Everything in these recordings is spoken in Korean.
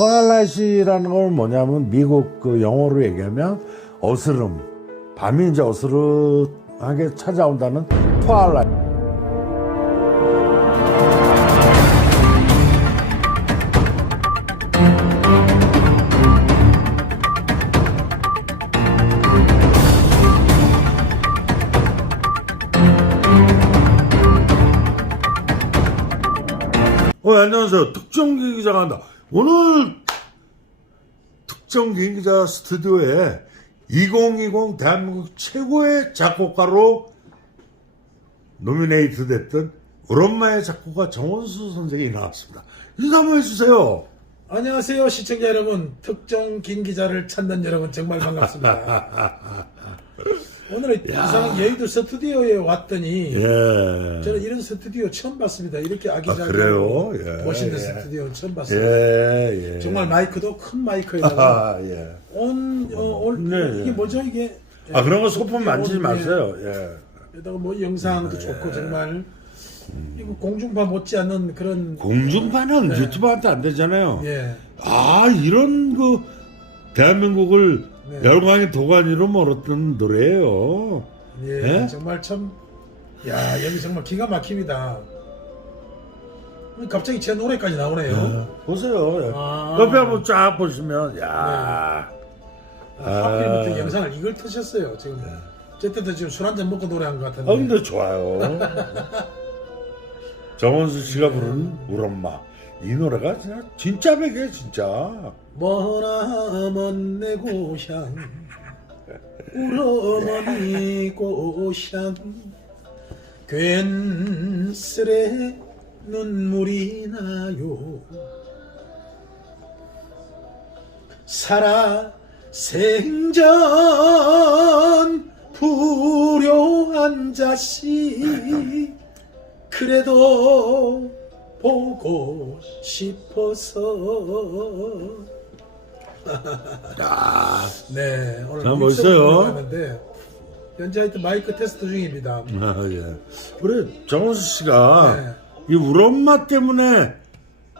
트와일라이트라는 건 뭐냐면 미국 그 영어로 얘기하면 어스름 밤이 이제 어스름하게 찾아온다는 트와일라이트 어, 안녕하세요. 특정기 기자가 한다. 오늘 특정기 기자 스튜디오에 2020 대한민국 최고의 작곡가로 노미네이트 됐던 엄마의 작곡가 정원수 선생이 나왔습니다. 인사 한번 해주세요. 안녕하세요 시청자 여러분 특정 긴 기자를 찾는 여러분 정말 반갑습니다 오늘은 이상 여의도 스튜디오에 왔더니 예. 저는 이런 스튜디오 처음 봤습니다 이렇게 아기자기하고 아, 그래요? 예, 멋있는 예. 스튜디오 처음 봤어요 예, 예. 정말 마이크도 큰 마이크에다가 아, 예. 온, 어, 올, 네, 이게 예. 뭐죠 이게 아, 그런 거 소품 예, 만지지 온, 예. 마세요. 예. 여기다가 뭐 영상도 좋고 정말 이거 공중파 못지않는 그런 공중파는 유튜브한테 안 되잖아요. 예 아 이런 그 대한민국을 네. 열광의 도가니로 몰았던 노래예요. 예, 예? 정말 참, 야, 여기 정말 기가 막힙니다. 갑자기 제 노래까지 나오네요. 보세요. 예. 아. 옆에 한번 쫙 보시면 야. 하필이면 또 아. 영상을 이걸 터셨어요, 지금. 어쨌든 지금 술 한 잔 먹고 노래한 것아 같은데. 근데 좋아요. 정원수 씨가 부른 우리 엄마 이 노래가 진짜 진짜 백이에요 진짜. 머나먼 내 고향, 우러머니 고향, 괜스레 눈물이 나요. 살아 생전 불효한 자식 그래도 보고 싶어서 야. 네 오늘 참 멋있어요. 현재 하여튼 마이크 테스트 중입니다 아 예. 우리 정원수 씨가 네. 이 우리 엄마 때문에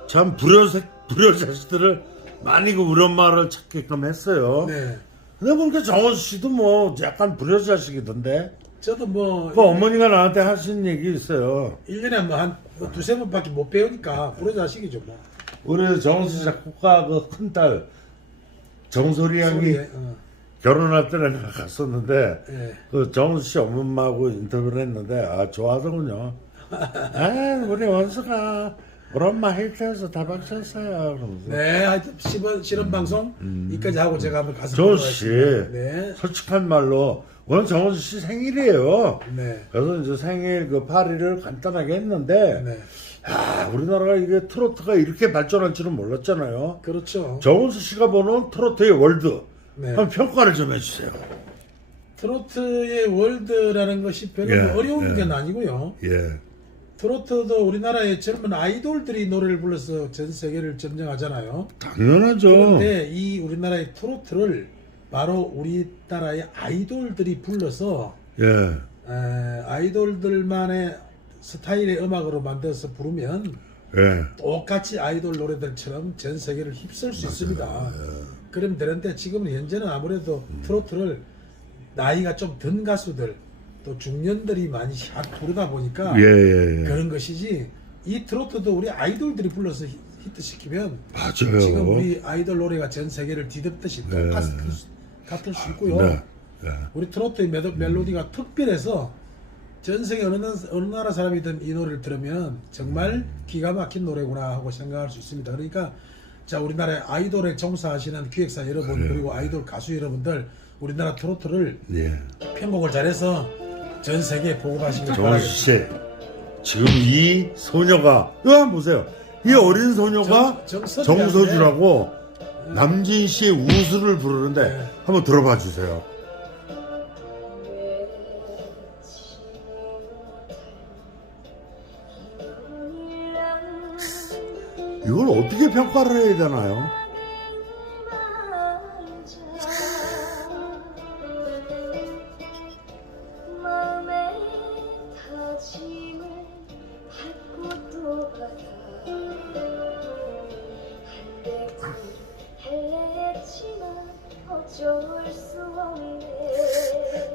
참 불효 불효 자식들을 많이 그 우리 엄마를 찾게끔 했어요. 네 근데 보니까 정원수 씨도 뭐 약간 불효 자식이던데. 저도 뭐 그 어머니가 나한테 하신 얘기 있어요. 1년에 뭐한 뭐 두세 번밖에 못 배우니까 불효 자식이죠 뭐 우리 정원수 작곡가 그 큰딸 정소리 양이 소리에, 어, 결혼할 때 내가 갔었는데 예. 그 정원수 씨 엄마하고 인터뷰를 했는데 아 좋아하더군요. 아 우리 원수가 우리 엄마 히트해서 대박 쳤어요. 그러면서 네, 하여튼 실험, 실험 방송 이까지 하고 제가 한번 가서 음. 정원수 씨 보도록 하겠습니다. 네, 솔직한 말로 오늘 정원수 씨 생일이에요. 네, 그래서 이제 생일 그 파리를 간단하게 했는데 네, 아 우리나라가 이게 트로트가 이렇게 발전할 줄은 몰랐잖아요. 그렇죠. 정원수 씨가 보는 트로트의 월드 네. 한번 평가를 좀 해주세요. 트로트의 월드라는 것이 별로 예, 뭐 어려운 예. 건 아니고요. 예. 트로트도 우리나라의 젊은 아이돌들이 노래를 불러서 전 세계를 점령하잖아요. 당연하죠. 그런데 이 우리나라의 트로트를 바로 우리나라의 아이돌들이 불러서 예. 에, 아이돌들만의 스타일의 음악으로 만들어서 부르면 예. 똑같이 아이돌 노래들처럼 전 세계를 휩쓸 수 있습니다. 그럼 되는데 지금은 현재는 아무래도 트로트를 나이가 좀 든 가수들 또 중년들이 많이 샥 부르다 보니까 예, 예, 예. 그런 것이지 이 트로트도 우리 아이돌들이 불러서 히- 히트시키면 맞아요. 지금 우리 아이돌 노래가 전 세계를 뒤덮듯이 똑같을 수, 같을 수 있고요. 네. 네. 우리 트로트의 멜로, 멜로디가 특별해서 전 세계 어느, 나- 어느 나라 사람이든 이 노래를 들으면 정말 기가 막힌 노래구나 하고 생각할 수 있습니다. 그러니까 자 우리나라의 아이돌에 종사하시는 기획사 여러분 그리고 아이돌 가수 여러분들 우리나라 트로트를 예. 편곡을 잘해서 전 세계에 보급하시길 정원수 바라겠습니다. 씨, 지금 이 소녀가, 한번 보세요. 이 어린 소녀가 정- 정서주라는데. 정서주라고 남진 씨의 우수를 부르는데 네. 한번 들어봐 주세요. 이걸 어떻게 평가를 해야 되나요?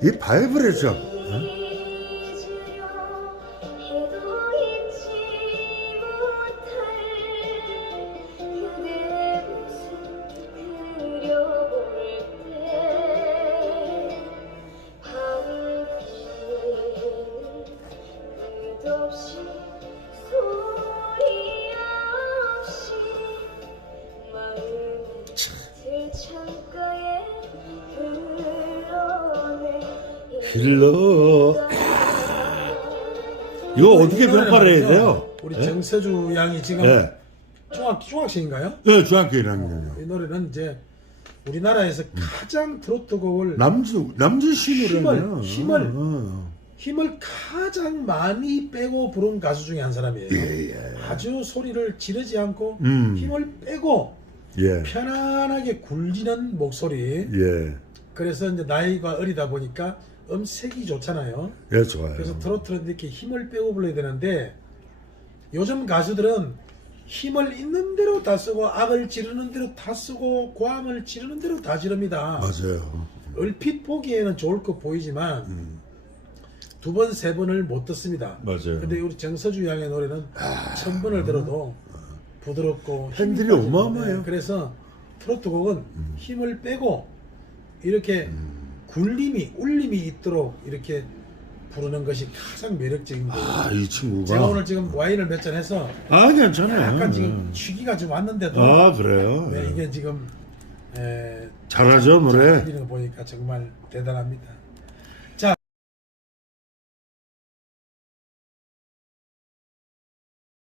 이 바이브레죠. 없이 힐러. 이거 어떻게 평가를 해야 돼요? 우리 예? 정세주 양이 지금 예. 중학 중학생인가요? 예, 중학교 1학년이요. 이 노래는 이제 우리나라에서 가장 트로트 곡을 남주, 남주. 힘을, 힘을. 어, 힘을 가장 많이 빼고 부른 가수 중에 한 사람이에요. 예, 예. 아주 소리를 지르지 않고 음. 힘을 빼고 예. 편안하게 굴리는 목소리. 예. 그래서 이제 나이가 어리다 보니까 음색이 좋잖아요. 예, 좋아요. 그래서 트로트는 이렇게 힘을 빼고 불러야 되는데 요즘 가수들은 힘을 있는 대로 다 쓰고 악을 지르는 대로 다 쓰고 고함을 지르는 대로 다 지릅니다. 맞아요. 얼핏 보기에는 좋을 것 보이지만 두 번, 세 번을 못 듣습니다. 맞아요. 근데 우리 정서주 양의 노래는 천 번을 들어도 부드럽고 팬들이 힘이 빠지는데 어마어마해요. 그래서 트로트 곡은 힘을 빼고 이렇게 굴림이 울림이 있도록 이렇게 부르는 것이 가장 매력적인 거예요. 아, 이 친구가. 제가 오늘 지금 와인을 몇 잔 해서 아, 괜찮아요. 약간 지금 취기가 좀 왔는데도 아, 그래요? 네, 이게 지금 에, 잘하죠, 노래. 들리는 거 보니까 정말 대단합니다.